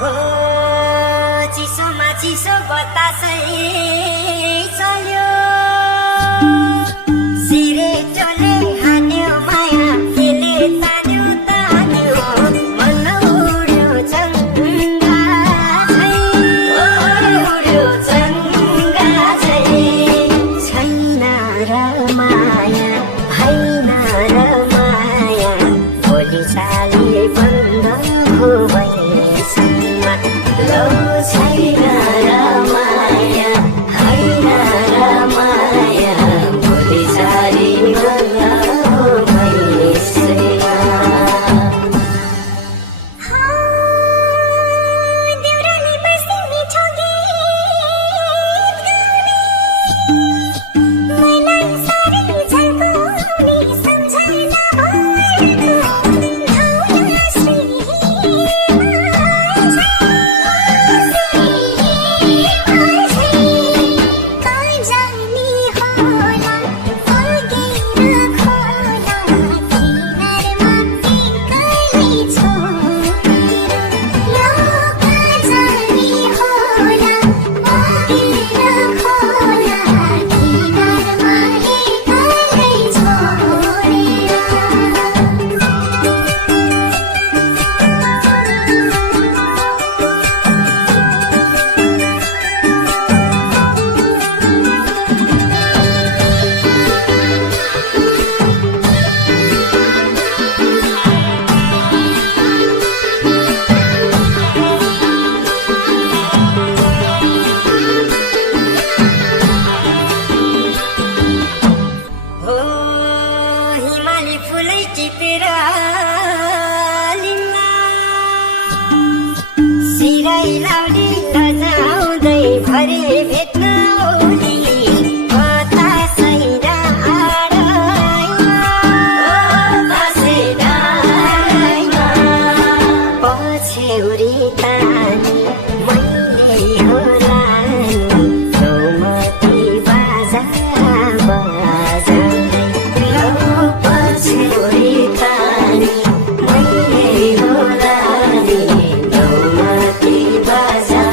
हो चिसोमा चिसो बतासै चल्यो सिरे चले हान्यो माया खेले तान्यो तान्यो मन उड्यो चङ्गा झै उड्यो चङ्गा झै छैन र माया भएन र माया भोलि साली बन्द हो भएसम्म लौ छैन र माया होइन र माया भोलि साली बन्द हो भएसम्म देउराली बस्ती मिठो गीत गाउने मैलाई सारी झल्काउने सम्झना फुलै टिपेर लिम्ला सिरै लाउली लजाउँदै भरे भेट्न ओली बतासै डाँडाइमा पछ्यौरी तानी मैले हो रानी चौमती बाजा बजाउँदै पछ्यौरी तानी मैले हो रानी चौमती बाजा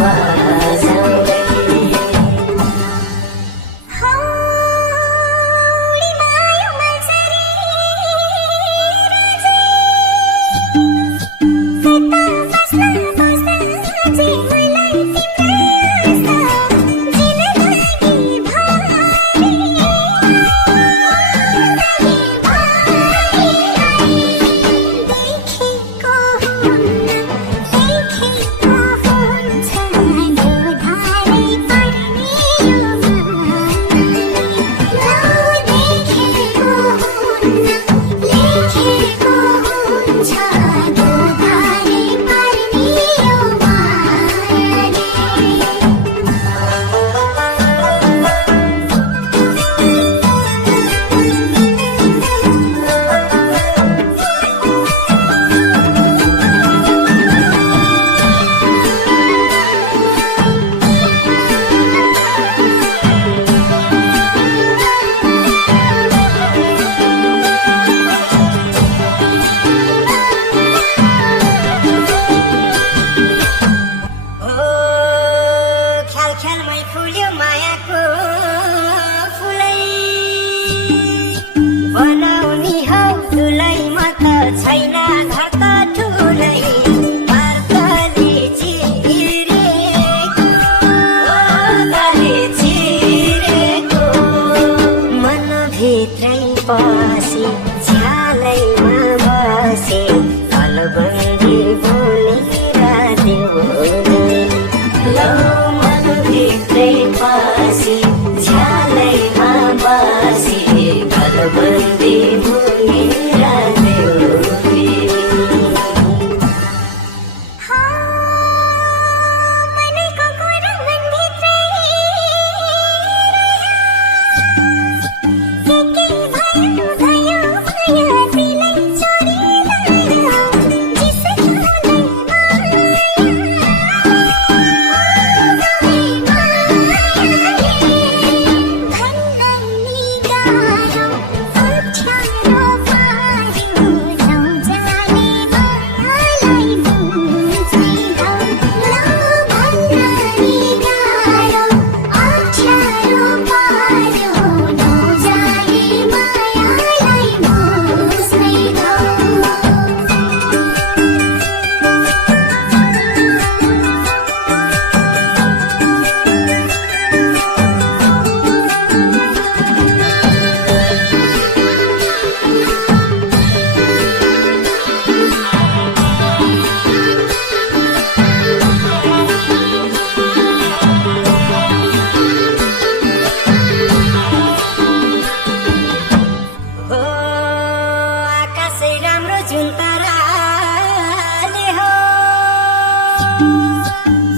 बजाउँदै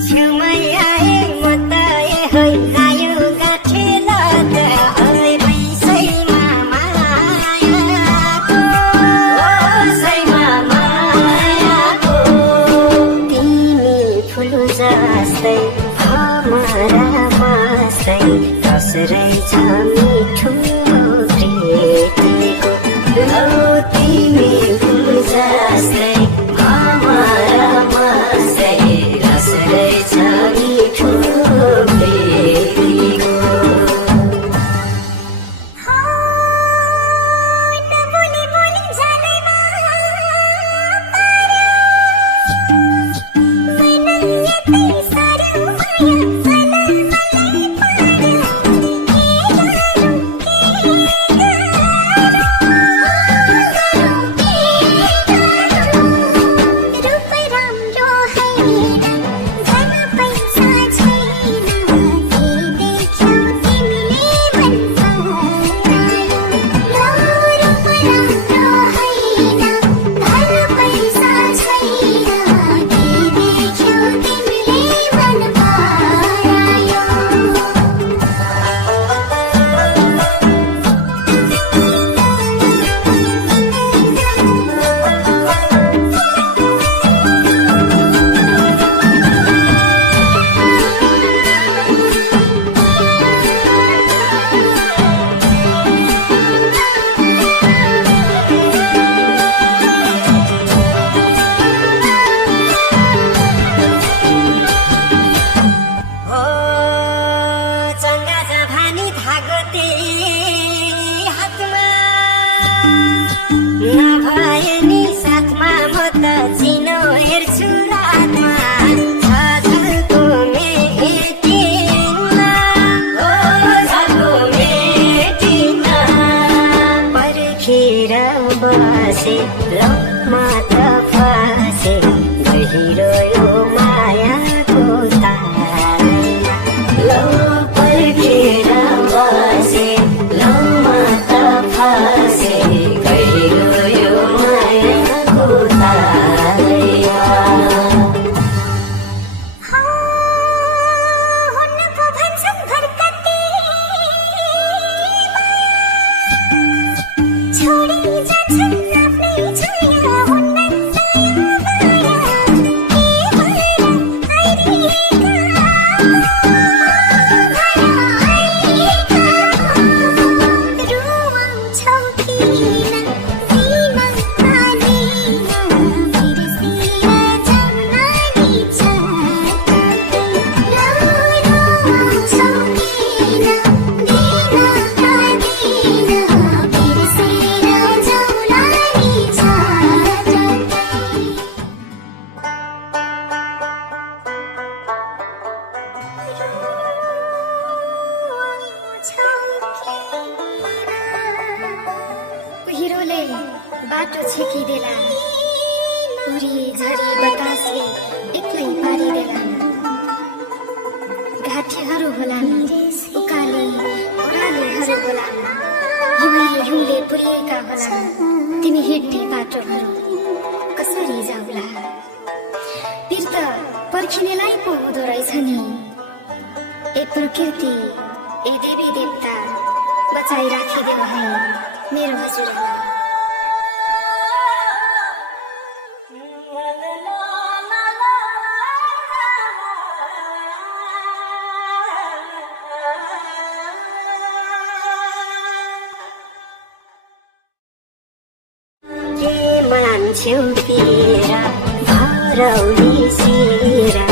छेउमै आए म त है आयो गाँठेल त है वैसैमा मायाको तिमी फुल जस्तै हमरा बस्दै कसरै छ मिठो प्रीतिको तिमी फुल जस्तै हमरा बस्दै कसरै छ मिठो प्रीतिको नभए नि साथमा म त चिनो हेर्छु रातमा झलको मेटिनमा पर्खेर बसे लो म त फसे गहिरो यो मायाको तालैमा लो पर्खेर बसे लो म त फसे हिरोले बाटो छेकिदेला उरी झरी बतासले एक्लै पारिदेला घाटीहरू होलान् उकाली ओह्रालीहरू होलान् हिउँले हिउँले पुरिएका होलान् तिमी हिँड्ने बाटोहरू कसरी जाउला पिर त पर्खिनेलाई पो हुँदो रहेछ नि ए प्रकृति ए देवी देवता बचाइ राखिदेऊ है मेरो हजुरलाई के मान्छौ पिरा भरौली सिरा